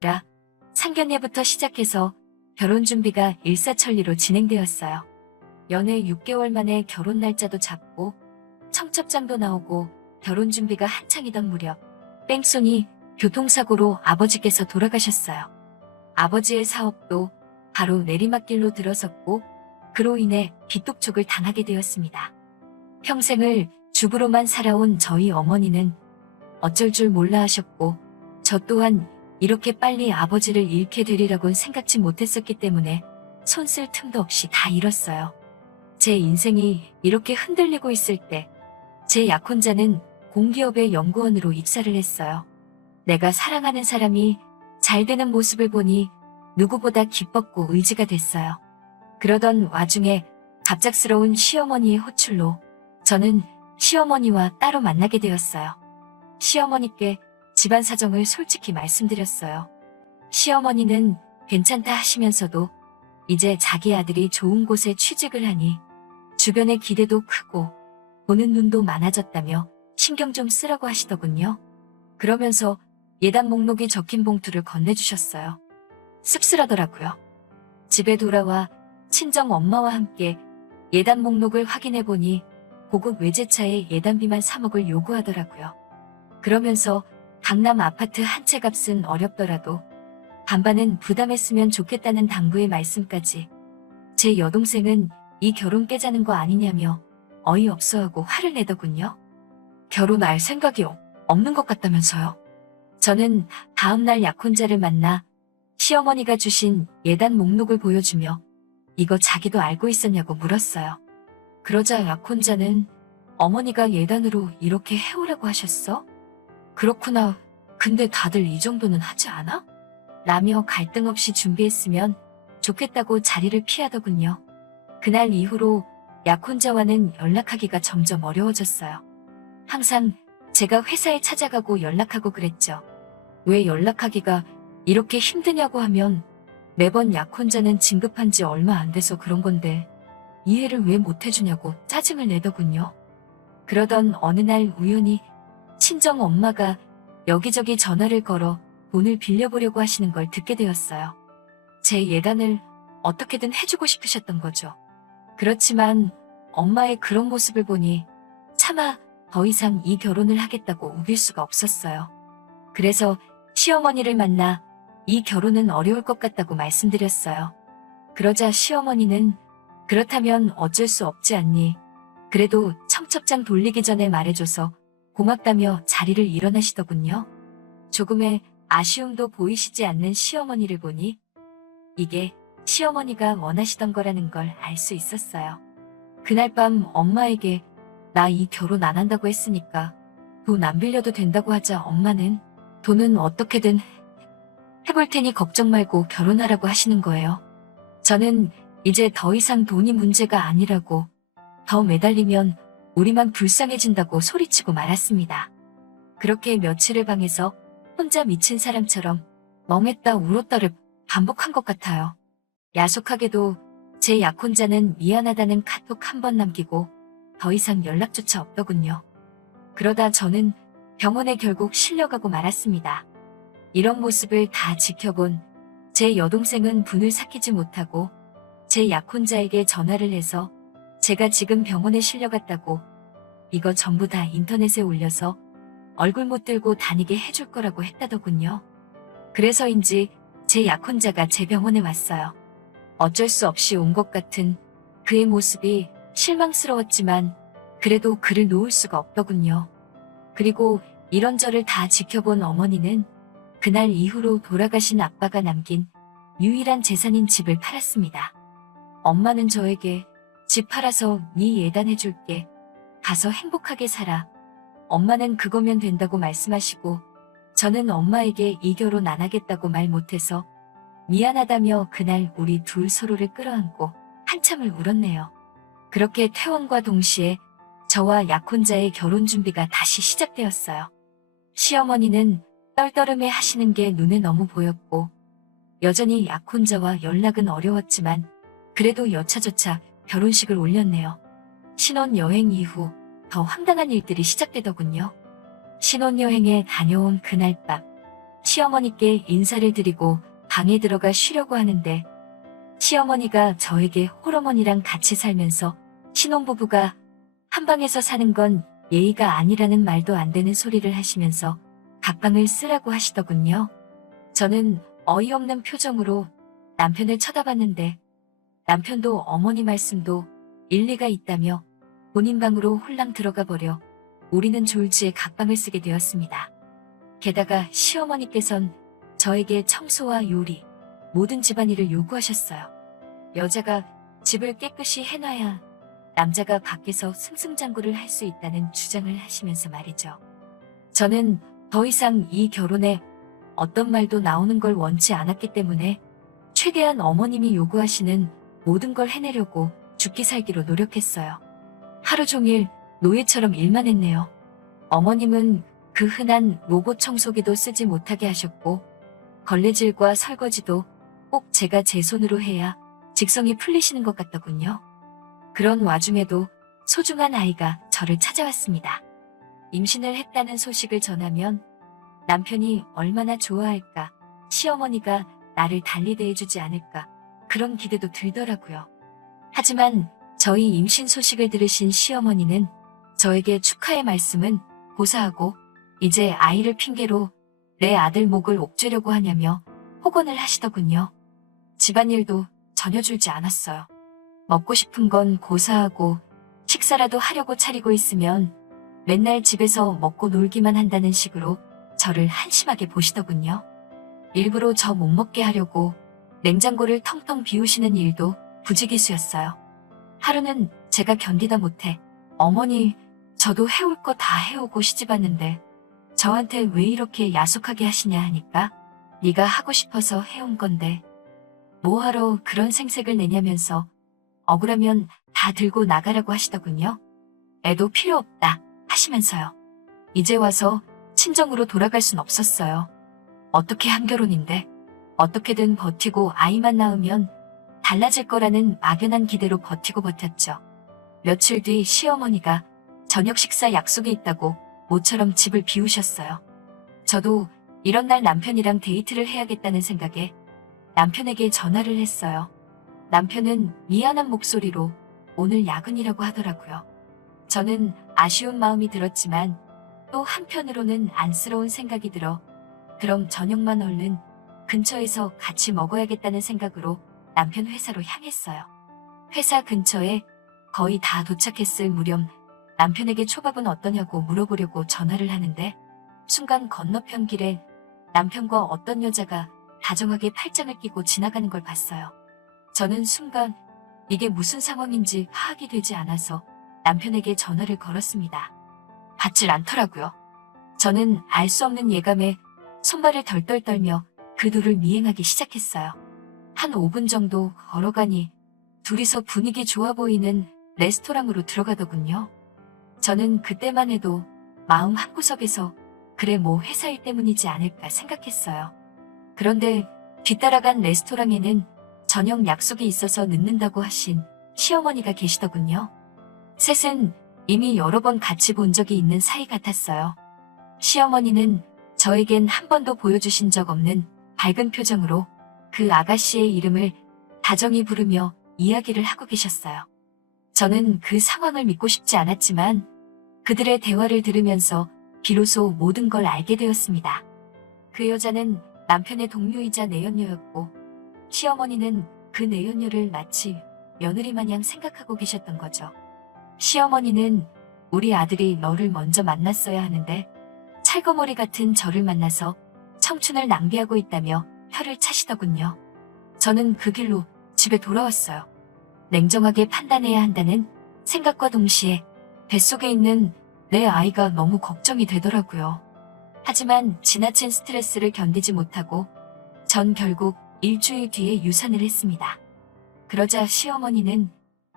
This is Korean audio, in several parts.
라 상견례부터 시작해서 결혼 준비가 일사천리로 진행되었어요. 연애 6개월 만에 결혼 날짜도 잡고 청첩장도 나오고 결혼 준비가 한창이던 무렵 뺑소니 교통사고로 아버지께서 돌아가셨어요. 아버지의 사업도 바로 내리막길로 들어섰고 그로 인해 빚독촉을 당하게 되었습니다. 평생을 주부로만 살아온 저희 어머니는 어쩔 줄 몰라 하셨고 저 또한 이렇게 빨리 아버지를 잃게 되리라고는 생각지 못했었기 때문에 손쓸 틈도 없이 다 잃었어요. 제 인생이 이렇게 흔들리고 있을 때 제 약혼자는 공기업의 연구원으로 입사를 했어요. 내가 사랑하는 사람이 잘 되는 모습을 보니 누구보다 기뻤고 의지가 됐어요. 그러던 와중에 갑작스러운 시어머니의 호출로 저는 시어머니와 따로 만나게 되었어요. 시어머니께 집안 사정을 솔직히 말씀드렸어요. 시어머니는 괜찮다 하시면서도 이제 자기 아들이 좋은 곳에 취직을 하니 주변의 기대도 크고 보는 눈도 많아졌다며 신경 좀 쓰라고 하시더군요. 그러면서 예단 목록이 적힌 봉투를 건네주셨어요. 씁쓸하더라고요. 집에 돌아와 친정 엄마와 함께 예단 목록을 확인해보니 고급 외제차에 예단비만 3억을 요구하더라고요. 그러면서 강남 아파트 한 채 값은 어렵더라도 반반은 부담했으면 좋겠다는 당부의 말씀까지. 제 여동생은 이 결혼 깨자는 거 아니냐며 어이없어하고 화를 내더군요. 결혼할 생각이 없는 것 같다면서요. 저는 다음날 약혼자를 만나 시어머니가 주신 예단 목록을 보여주며 이거 자기도 알고 있었냐고 물었어요. 그러자 약혼자는 어머니가 예단으로 이렇게 해오라고 하셨어? 그렇구나. 근데 다들 이 정도는 하지 않아? 라며 갈등 없이 준비했으면 좋겠다고 자리를 피하더군요. 그날 이후로 약혼자와는 연락하기가 점점 어려워졌어요. 항상 제가 회사에 찾아가고 연락하고 그랬죠. 왜 연락하기가 이렇게 힘드냐고 하면 매번 약혼자는 진급한 지 얼마 안 돼서 그런 건데 이해를 왜 못해주냐고 짜증을 내더군요. 그러던 어느 날 우연히 친정 엄마가 여기저기 전화를 걸어 돈을 빌려보려고 하시는 걸 듣게 되었어요. 제 예단을 어떻게든 해주고 싶으셨던 거죠. 그렇지만 엄마의 그런 모습을 보니 차마 더 이상 이 결혼을 하겠다고 우길 수가 없었어요. 그래서 시어머니를 만나 이 결혼은 어려울 것 같다고 말씀드렸어요. 그러자 시어머니는 그렇다면 어쩔 수 없지 않니? 그래도 청첩장 돌리기 전에 말해줘서 고맙다며 자리를 일어나시더군요. 조금의 아쉬움도 보이시지 않는 시어머니를 보니 이게 시어머니가 원하시던 거라는 걸 알 수 있었어요. 그날 밤 엄마에게 나 이 결혼 안 한다고 했으니까 돈 안 빌려도 된다고 하자 엄마는 돈은 어떻게든 해볼 테니 걱정 말고 결혼하라고 하시는 거예요. 저는 이제 더 이상 돈이 문제가 아니라고 더 매달리면 우리만 불쌍해진다고 소리치고 말았습니다. 그렇게 며칠을 방에서 혼자 미친 사람처럼 멍했다 울었다를 반복한 것 같아요. 야속하게도 제 약혼자는 미안하다는 카톡 한 번 남기고 더 이상 연락조차 없더군요. 그러다 저는 병원에 결국 실려가고 말았습니다. 이런 모습을 다 지켜본 제 여동생은 분을 삭히지 못하고 제 약혼자에게 전화를 해서 제가 지금 병원에 실려갔다고 이거 전부 다 인터넷에 올려서 얼굴 못 들고 다니게 해줄 거라고 했다더군요. 그래서인지 제 약혼자가 제 병원에 왔어요. 어쩔 수 없이 온 것 같은 그의 모습이 실망스러웠지만 그래도 그를 놓을 수가 없더군요. 그리고 이런저를 다 지켜본 어머니는 그날 이후로 돌아가신 아빠가 남긴 유일한 재산인 집을 팔았습니다. 엄마는 저에게 집 팔아서 네 예단해줄게. 가서 행복하게 살아. 엄마는 그거면 된다고 말씀하시고 저는 엄마에게 이 결혼 안 하겠다고 말 못해서 미안하다며 그날 우리 둘 서로를 끌어안고 한참을 울었네요. 그렇게 퇴원과 동시에 저와 약혼자의 결혼 준비가 다시 시작되었어요. 시어머니는 떨떠름해 하시는 게 눈에 너무 보였고 여전히 약혼자와 연락은 어려웠지만 그래도 여차저차 결혼식을 올렸네요. 신혼여행 이후 더 황당한 일들이 시작되더군요. 신혼여행에 다녀온 그날 밤 시어머니께 인사를 드리고 방에 들어가 쉬려고 하는데 시어머니가 저에게 홀어머니랑 같이 살면서 신혼부부가 한 방에서 사는 건 예의가 아니라는 말도 안 되는 소리를 하시면서 각방을 쓰라고 하시더군요. 저는 어이없는 표정으로 남편을 쳐다봤는데 남편도 어머니 말씀도 일리가 있다며 본인 방으로 홀랑 들어가 버려 우리는 졸지에 각방을 쓰게 되었습니다. 게다가 시어머니께선 저에게 청소와 요리, 모든 집안일을 요구하셨어요. 여자가 집을 깨끗이 해놔야 남자가 밖에서 승승장구를 할 수 있다는 주장을 하시면서 말이죠. 저는 더 이상 이 결혼에 어떤 말도 나오는 걸 원치 않았기 때문에 최대한 어머님이 요구하시는 모든 걸 해내려고 죽기 살기로 노력했어요. 하루 종일 노예처럼 일만 했네요. 어머님은 그 흔한 로봇 청소기도 쓰지 못하게 하셨고 걸레질과 설거지도 꼭 제가 제 손으로 해야 직성이 풀리시는 것 같더군요. 그런 와중에도 소중한 아이가 저를 찾아왔습니다. 임신을 했다는 소식을 전하면 남편이 얼마나 좋아할까, 시어머니가 나를 달리 대해주지 않을까, 그런 기대도 들더라고요. 하지만 저희 임신 소식을 들으신 시어머니는 저에게 축하의 말씀은 고사하고 이제 아이를 핑계로 내 아들 목을 옥죄려고 하냐며 폭언을 하시더군요. 집안일도 전혀 줄지 않았어요. 먹고 싶은 건 고사하고 식사라도 하려고 차리고 있으면 맨날 집에서 먹고 놀기만 한다는 식으로 저를 한심하게 보시더군요. 일부러 저 못 먹게 하려고 냉장고를 텅텅 비우시는 일도 부지기수였어요. 하루는 제가 견디다 못해 어머니, 저도 해올 거 다 해오고 시집왔는데 저한테 왜 이렇게 야속하게 하시냐 하니까 네가 하고 싶어서 해온 건데 뭐하러 그런 생색을 내냐면서 억울하면 다 들고 나가라고 하시더군요. 애도 필요 없다 하시면서요. 이제 와서 친정으로 돌아갈 순 없었어요. 어떻게 한 결혼인데 어떻게든 버티고 아이만 낳으면 달라질 거라는 막연한 기대로 버티고 버텼죠. 며칠 뒤 시어머니가 저녁 식사 약속이 있다고 모처럼 집을 비우셨어요. 저도 이런 날 남편이랑 데이트를 해야겠다는 생각에 남편에게 전화를 했어요. 남편은 미안한 목소리로 오늘 야근이라고 하더라고요. 저는 아쉬운 마음이 들었지만 또 한편으로는 안쓰러운 생각이 들어 그럼 저녁만 얼른 근처에서 같이 먹어야겠다는 생각으로 남편 회사로 향했어요. 회사 근처에 거의 다 도착했을 무렵 남편에게 초밥은 어떠냐고 물어보려고 전화를 하는데 순간 건너편 길에 남편과 어떤 여자가 다정하게 팔짱을 끼고 지나가는 걸 봤어요. 저는 순간 이게 무슨 상황인지 파악이 되지 않아서 남편에게 전화를 걸었습니다. 받질 않더라고요. 저는 알 수 없는 예감에 손발을 덜덜 떨며 그 둘을 미행하기 시작했어요. 한 5분 정도 걸어가니 둘이서 분위기 좋아 보이는 레스토랑으로 들어가더군요. 저는 그때만 해도 마음 한구석에서 그래 뭐 회사 일 때문이지 않을까 생각했어요. 그런데 뒤따라간 레스토랑에는 저녁 약속이 있어서 늦는다고 하신 시어머니가 계시더군요. 셋은 이미 여러 번 같이 본 적이 있는 사이 같았어요. 시어머니는 저에겐 한 번도 보여주신 적 없는 밝은 표정으로 그 아가씨의 이름을 다정히 부르며 이야기를 하고 계셨어요. 저는 그 상황을 믿고 싶지 않았지만 그들의 대화를 들으면서 비로소 모든 걸 알게 되었습니다. 그 여자는 남편의 동료이자 내연녀였고 시어머니는 그 내연녀를 마치 며느리 마냥 생각하고 계셨던 거죠. 시어머니는 우리 아들이 너를 먼저 만났어야 하는데 찰거머리 같은 저를 만나서 청춘을 낭비하고 있다며 혀를 차시더군요. 저는 그 길로 집에 돌아왔어요. 냉정하게 판단해야 한다는 생각과 동시에 뱃속에 있는 내 아이가 너무 걱정이 되더라고요. 하지만 지나친 스트레스를 견디지 못하고 전 결국 일주일 뒤에 유산을 했습니다. 그러자 시어머니는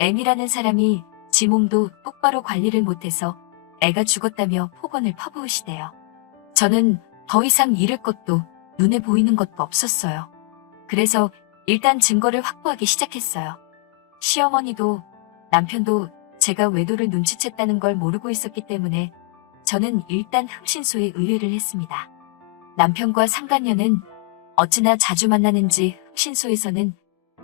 M이라는 사람이 지 몸도 똑바로 관리를 못해서 애가 죽었다며 폭언을 퍼부으시대요. 저는 더 이상 잃을 것도 눈에 보이는 것도 없었어요. 그래서 일단 증거를 확보하기 시작했어요. 시어머니도 남편도 제가 외도를 눈치챘다는 걸 모르고 있었기 때문에 저는 일단 흥신소에 의뢰를 했습니다. 남편과 상간녀는 어찌나 자주 만나는지 신소에서는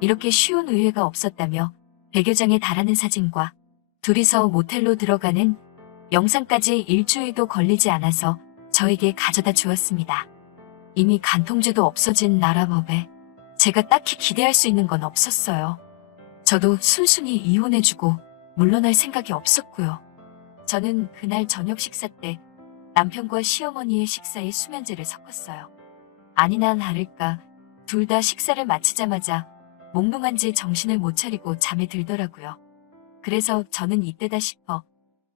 이렇게 쉬운 의외가 없었다며 100여 장에 달하는 사진과 둘이서 모텔로 들어가는 영상까지 일주일도 걸리지 않아서 저에게 가져다 주었습니다. 이미 간통죄도 없어진 나라법에 제가 딱히 기대할 수 있는 건 없었어요. 저도 순순히 이혼해주고 물러날 생각이 없었고요. 저는 그날 저녁 식사 때 남편과 시어머니의 식사에 수면제를 섞었어요. 아니나 다를까 둘 다 식사를 마치자마자 몽롱한지 정신을 못 차리고 잠에 들더라고요. 그래서 저는 이때다 싶어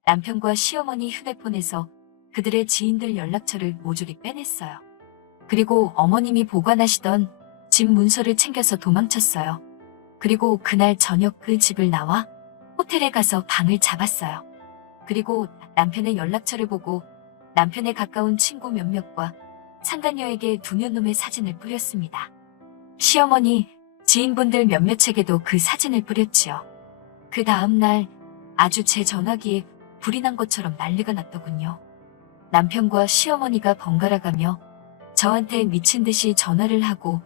남편과 시어머니 휴대폰에서 그들의 지인들 연락처를 모조리 빼냈어요. 그리고 어머님이 보관하시던 집 문서를 챙겨서 도망쳤어요. 그리고 그날 저녁 그 집을 나와 호텔에 가서 방을 잡았어요. 그리고 남편의 연락처를 보고 남편의 가까운 친구 몇몇과 상간녀에게 두면놈의 사진을 뿌렸습니다. 시어머니, 지인분들 몇몇에게도 그 사진을 뿌렸지요. 그 다음날 아주 제 전화기에 불이 난 것처럼 난리가 났더군요. 남편과 시어머니가 번갈아가며 저한테 미친 듯이 전화를 하고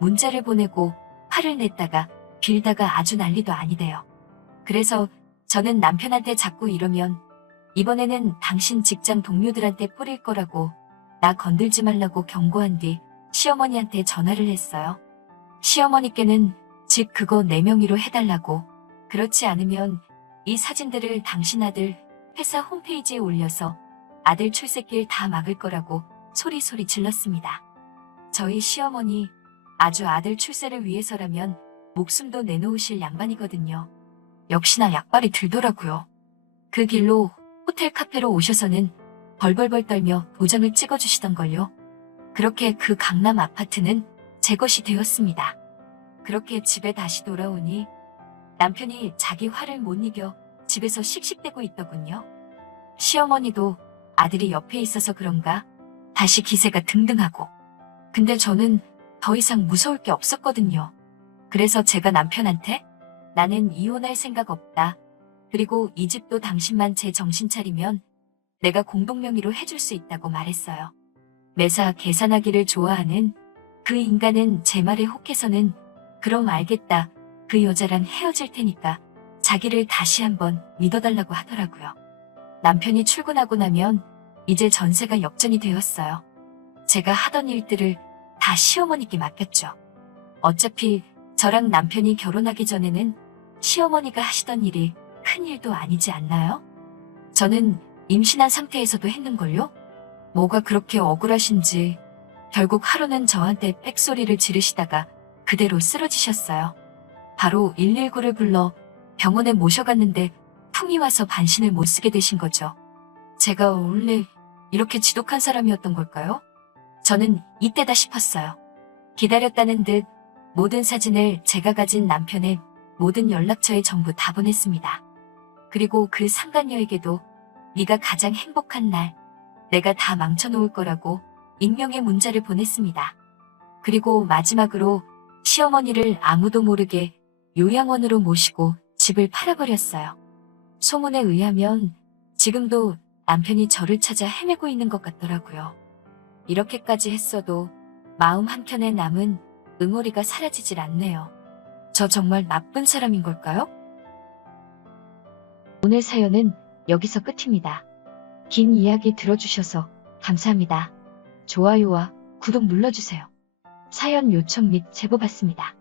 문자를 보내고 화를 냈다가 빌다가 아주 난리도 아니대요. 그래서 저는 남편한테 자꾸 이러면 이번에는 당신 직장 동료들한테 뿌릴 거라고 나 건들지 말라고 경고한 뒤 시어머니한테 전화를 했어요. 시어머니께는 집 그거 내 명의로 해달라고, 그렇지 않으면 이 사진들을 당신 아들 회사 홈페이지에 올려서 아들 출세길 다 막을 거라고 소리소리 질렀습니다. 저희 시어머니 아주 아들 출세를 위해서라면 목숨도 내놓으실 양반이거든요. 역시나 약발이 들더라고요. 그 길로 호텔 카페로 오셔서는 벌벌벌 떨며 도장을 찍어주시던걸요. 그렇게 그 강남 아파트는 제 것이 되었습니다. 그렇게 집에 다시 돌아오니 남편이 자기 화를 못 이겨 집에서 씩씩대고 있더군요. 시어머니도 아들이 옆에 있어서 그런가 다시 기세가 등등하고. 근데 저는 더 이상 무서울 게 없었거든요. 그래서 제가 남편한테 나는 이혼할 생각 없다. 그리고 이 집도 당신만 제 정신 차리면 내가 공동명의로 해줄 수 있다고 말했어요. 매사 계산하기를 좋아하는 그 인간은 제 말에 혹해서는 그럼 알겠다. 그 여자랑 헤어질 테니까 자기를 다시 한번 믿어달라고 하더라고요. 남편이 출근하고 나면 이제 전세가 역전이 되었어요. 제가 하던 일들을 다 시어머니께 맡겼죠. 어차피 저랑 남편이 결혼하기 전에는 시어머니가 하시던 일이 큰 일도 아니지 않나요? 저는 임신한 상태에서도 했는걸요? 뭐가 그렇게 억울하신지 결국 하루는 저한테 빽소리를 지르시다가 그대로 쓰러지셨어요. 바로 119를 불러 병원에 모셔갔는데 풍이 와서 반신을 못 쓰게 되신 거죠. 제가 원래 이렇게 지독한 사람이었던 걸까요? 저는 이때다 싶었어요. 기다렸다는 듯 모든 사진을 제가 가진 남편의 모든 연락처에 전부 다 보냈습니다. 그리고 그 상간녀에게도 네가 가장 행복한 날 내가 다 망쳐놓을 거라고 익명의 문자를 보냈습니다. 그리고 마지막으로 시어머니를 아무도 모르게 요양원으로 모시고 집을 팔아버렸어요. 소문에 의하면 지금도 남편이 저를 찾아 헤매고 있는 것 같더라고요. 이렇게까지 했어도 마음 한켠에 남은 응어리가 사라지질 않네요. 저 정말 나쁜 사람인 걸까요? 오늘 사연은 여기서 끝입니다. 긴 이야기 들어주셔서 감사합니다. 좋아요와 구독 눌러주세요. 사연 요청 및 제보 받습니다.